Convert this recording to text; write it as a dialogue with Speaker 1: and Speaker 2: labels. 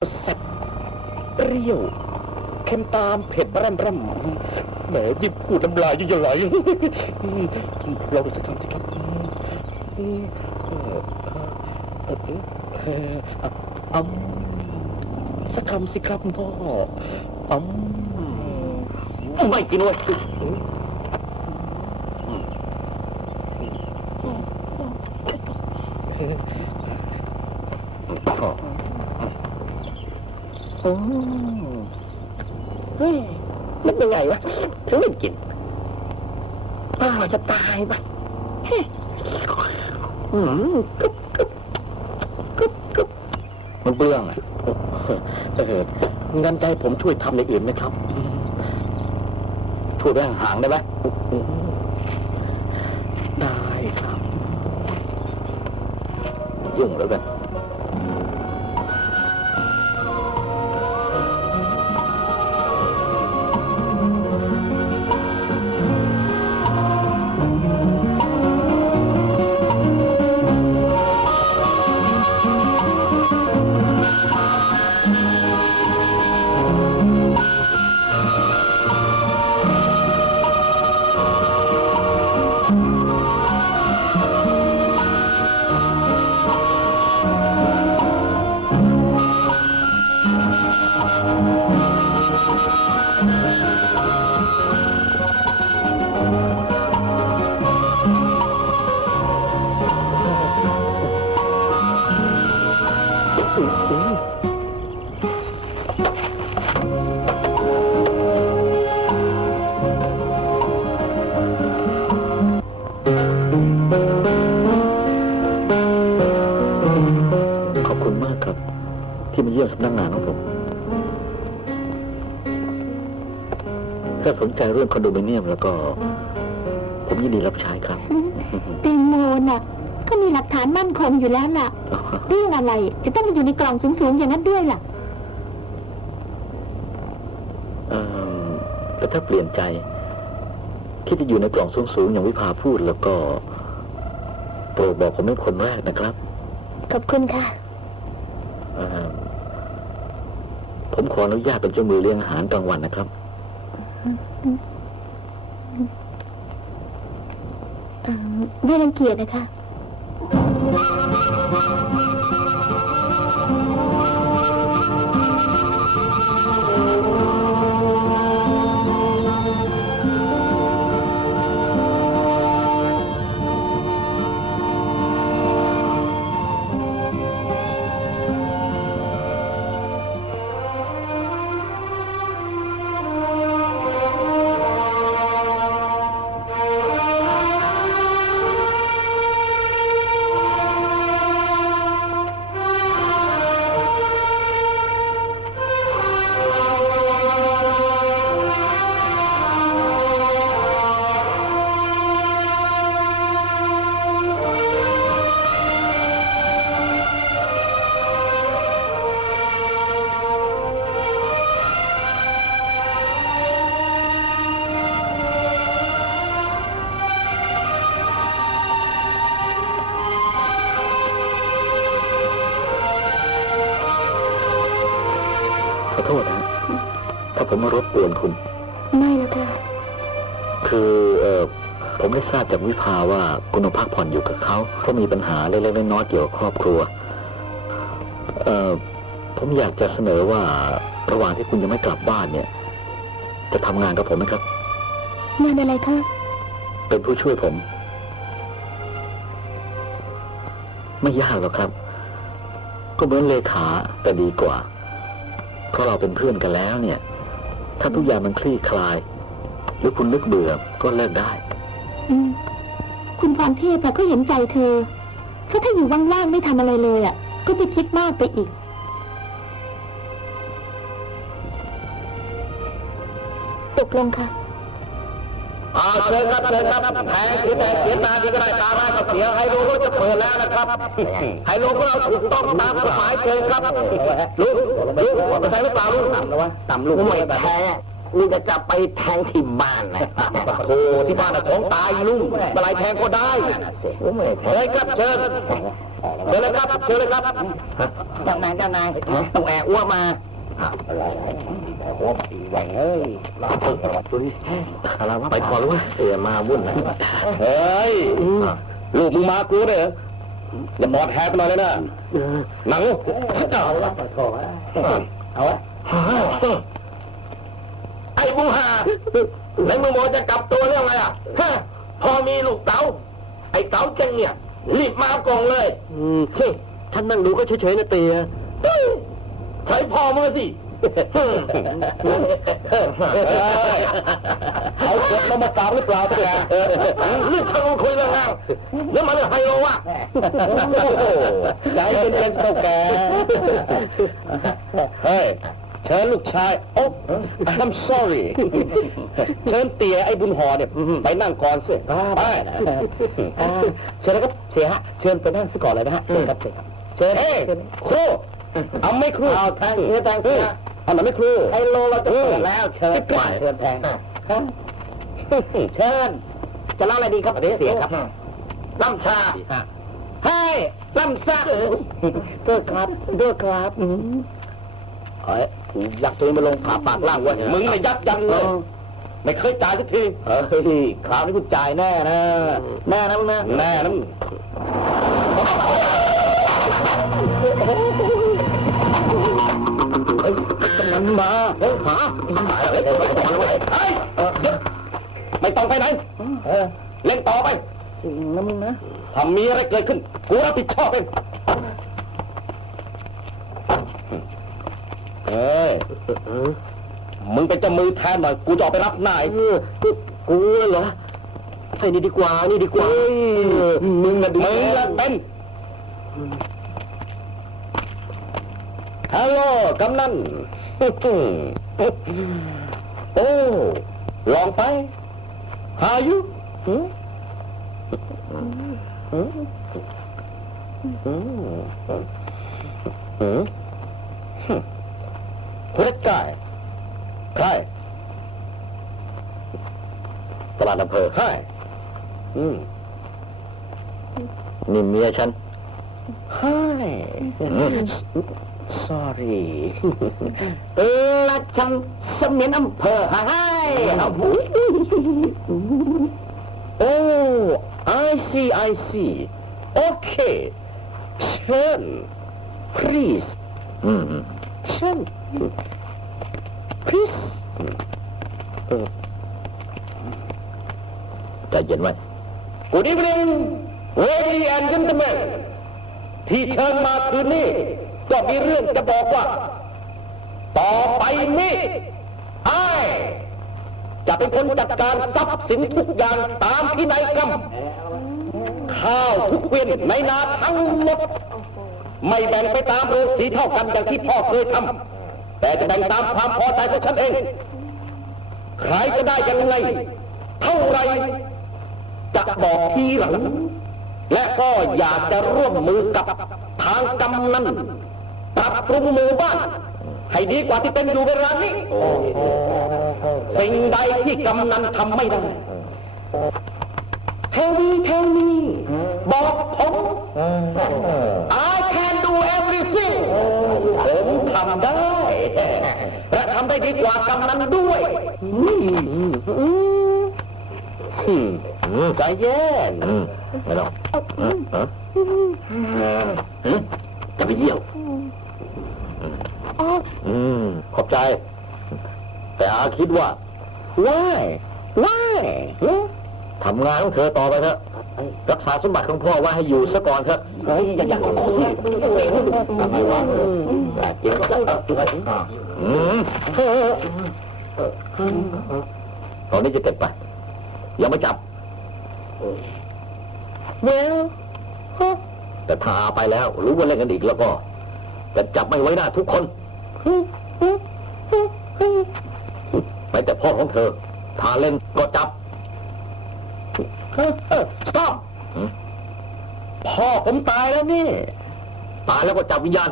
Speaker 1: แซ่บเปรี้ยวเค็มตามเผ็ดแร่มแร่มแหมยิ่งพูดน้ำลายยิ่งจะไหลลองดูสักคำสิครับอืมเออเออเออเอออืมสักคำสิครับพ่ออืมไม่กินเว้ยพ่อ โอ้ เฮ้ยมันยังไงวะถึงไม่กินป้าจะตายปะเฮ้ยอืมกึบกึบกึบกึบมันเบื่องอะเอองั้นให้ผมช่วยทำในอื่นไหมครับ ช่วยไปห่างได้ไหมได้ครับ ยุ่งแล้วกัน นใจเรื่องคอนโดมิเนียมแล้วก็ ผมยินดีรับใช้ครับ
Speaker 2: แตงโมน่ะ ก็มีหลักฐานมั่นคงอยู่แล้วล่ะ เรื่องอะไร จะต้องมาอยู่ในกล่องสูงๆอย่างนั้นด้วยล่ะ
Speaker 1: เอิ่มแต่ถ้าเปลี่ยนใจ คิดจะอยู่ในกล่องสูงๆอย่างวิภาพูดแล้วก็โปรดบอกผมเป็นคนแรกนะครับ
Speaker 2: ขอบคุณค่ะ
Speaker 1: เอิ่มผมขออนุญาตเป็นเจ้ามือเลี้ยงอาหารกลางวันนะครับ
Speaker 2: เอ่อ ไม่รังเกียจนะคะ
Speaker 1: โทษนะ ถ้าผมมารบกวนคุณ
Speaker 2: ไม่แล้วค่ะ
Speaker 1: คือเออผมได้ทราบจากวิภาว่าคุณต้องพักผ่อนอยู่กับเขาเพราะมีปัญหาเล็กๆน้อยๆเกี่ยวกับครอบครัว เออผมอยากจะเสนอว่าระหว่างที่คุณยังไม่กลับบ้านเนี่ย จะทำงานกับผมไหมครับ
Speaker 2: งานอะไรคะ
Speaker 1: เป็นผู้ช่วยผม ไม่ยากหรอกครับ ก็เหมือนเลขาแต่ดีกว่า เพราะเราเป็นเพื่อนกันแล้วเนี่ย ถ้าทุกอย่างมันคลี่คลาย หรือคุณนึกเบื่อก็เลิกได้
Speaker 2: อืม คุณพรเทพอะก็เห็นใจเธอ เพราะถ้าอยู่ว่างๆไม่ทำอะไรเลยอะก็จะคิดมากไปอีก ตกลงค่ะ
Speaker 3: อ่าเชิญครับเชิญครับแผงสีแดงเขียนตาดีก็ได้ตาร้ายก็เสียไฮโลก็จะเปิดแล้วนะครับไฮโลของเราถูกต้องตามกฎหมายเชิญครับลูกลูกว่าไปใช้หรือเปล่าลูกต่ำแล้ววะต่ำลูกไม่แพ้
Speaker 4: นี่จะจับไปแทงที่บ้านนะโธ่ที่บ้านน่ะของตายลุงเมื่อไรแทงก็ได้เฮ้ยครับเชิญเชิญเลยครับเชิญเลยครับเจ้านายเจ้านายต้องแอบอ้วกมา อะไรหัวปีแหว่งเอ้ยลาตึกอะไรตัวนี้อะไรวะไปก่อนรู้ไหมเออมาวุ่นนะ
Speaker 5: เฮ้ยลูกมึงมากูเนี่ยเหรอย่าบอดแฮไปหน่อยเลยนะหนังเอาละ
Speaker 4: เอาวะไอ้บูฮาไหนมึงบอกจะกลับตัวเรื่องอะไรอะฮะพอมีลูกเต๋าไอ้เต๋าเจงเนี่ยรีบมาเอากล่องเลย
Speaker 5: อืมท่านนั่งดูก็เฉยๆนะเตีย
Speaker 4: ใช้พอมือสิ
Speaker 5: เอาเกิดมามาตามหรือเปล่าตัวแก
Speaker 4: เรื่องทางคุยเรื่องงานแล้วมันเรื่องไฮโลวะ
Speaker 5: ใจเป็นเป็นเท่าแกเฮ้ยเชิญลูกชายโอ้ I'm sorry เชิญเตี๋ยไอ้บุญหอเนี่ยไปนั่งก่อนสิไป
Speaker 4: เชิญนะครับเสียฮะ เชิญไปนั่งซะก่อนเลยนะฮะเชิญครับเชิญครับเชิญ
Speaker 5: เฮ้ยครู เอาไม่ครู
Speaker 4: เอาแทงเนื้อแทงเสื้อ
Speaker 5: เอาหน่อยไม่ครู
Speaker 4: ไฮโลเราจะเปิดแล้วเชิญ
Speaker 5: ไป
Speaker 4: เชิญแทงเชิญจะเล่าอะไรดีครับเสียครับล่ำชาให้ล่ำซาด้วยครับด้วยครับเฮ้ยยักตัวเองมาลงขาปากล่างไว้
Speaker 5: มึงเนี่ยยัดยันเลยไม่เคยจ่ายสักที
Speaker 4: เฮ้ยคราวนี้กูจ่ายแน่นะแน่นะมึงนะ
Speaker 5: แน่นะมึง
Speaker 4: เฮ้ยหาเฮ้
Speaker 5: ไม่ต้องไปไหน
Speaker 4: เล่
Speaker 5: นต่อไป
Speaker 4: จริงนะมึงนะ
Speaker 5: ถ้ามีอะไรเกิดขึ้นกูรับผิดชอบเองเฮ้ยมึงเป็นเจ้ามือแทนหน่อยกูจะออกไปรับนาย
Speaker 4: เออกูเหรอไอ้นี่ดีกว่านี่ดีกว่ามึงน่ะ
Speaker 5: มึงละเป็นฮัลโหลกำนัน โอ้ ลองไป หาอยู่หืมหืมหืมหืมคุณกายใคร
Speaker 4: ตลาดอำเภอ
Speaker 5: ใคร
Speaker 4: นี่เมียฉัน
Speaker 5: Hi.
Speaker 4: อืม
Speaker 5: Sorry.
Speaker 4: เออละฉันเสมียนอำเภอให้เอาหู
Speaker 5: oh, I see, I see. Okay. Turn. Please.
Speaker 4: อืม
Speaker 5: Turn. Please. เออ
Speaker 4: ใจเย็นไว้
Speaker 5: Good evening, ladies and gentlemen. ที่เชิญมาคืนนี้ ก็มีเรื่องจะบอกว่า ต่อไปนี้ไอ้จะเป็นคนจัดการทรัพย์สินทุกอย่างตามพินัยกรรมข้าวทุกเวียนในนาทั้งหมด ไม่แบ่งไปตามโรงสีเท่ากันอย่างที่พ่อเคยทำแต่จะแบ่งตามความพอใจของฉันเอง ใครจะได้ยังไง เท่าไรจะบอกทีหลังและก็อยากจะร่วมมือกับทางกำนัน ปรับปรุงหมู่บ้าน ให้ดีกว่าที่เป็นอยู่เวลานี้สิ่งใดที่กำนันทำไม่ได้เทวีเทวีบอกผม I can do everything ผมทำได้และทำได้ดีกว่ากำนันด้วยอืมอืมใจเย็น
Speaker 4: อืมไม่ต้องอืมฮะอืมจะไปเยี่ยว
Speaker 2: อ๋อ
Speaker 4: อืม ขอบใจ แต่อาคิดว่า
Speaker 5: why why
Speaker 4: ทำงานของเธอต่อไปเถอะรักษาสมบัติของพ่อไว้ให้อยู่ซะก่อนเถอะ
Speaker 5: เฮ้ยอย่าอยากขอสิ
Speaker 4: ทำไมวะเจ็บอืมตอนนี้จะเก็บไปยังไม่จับ
Speaker 5: well
Speaker 4: แต่ถ้าอาไปแล้ว รู้ว่าเล่นกันอีกแล้วก็ จะจับไม่ไว้หน้าทุกคนไป แต่พ่อของเธอ ถ้าเล่นก็จับ
Speaker 5: stop
Speaker 4: หืม
Speaker 5: พ่อผมตายแล้วนี่
Speaker 4: ตายแล้วก็จับวิญญาณ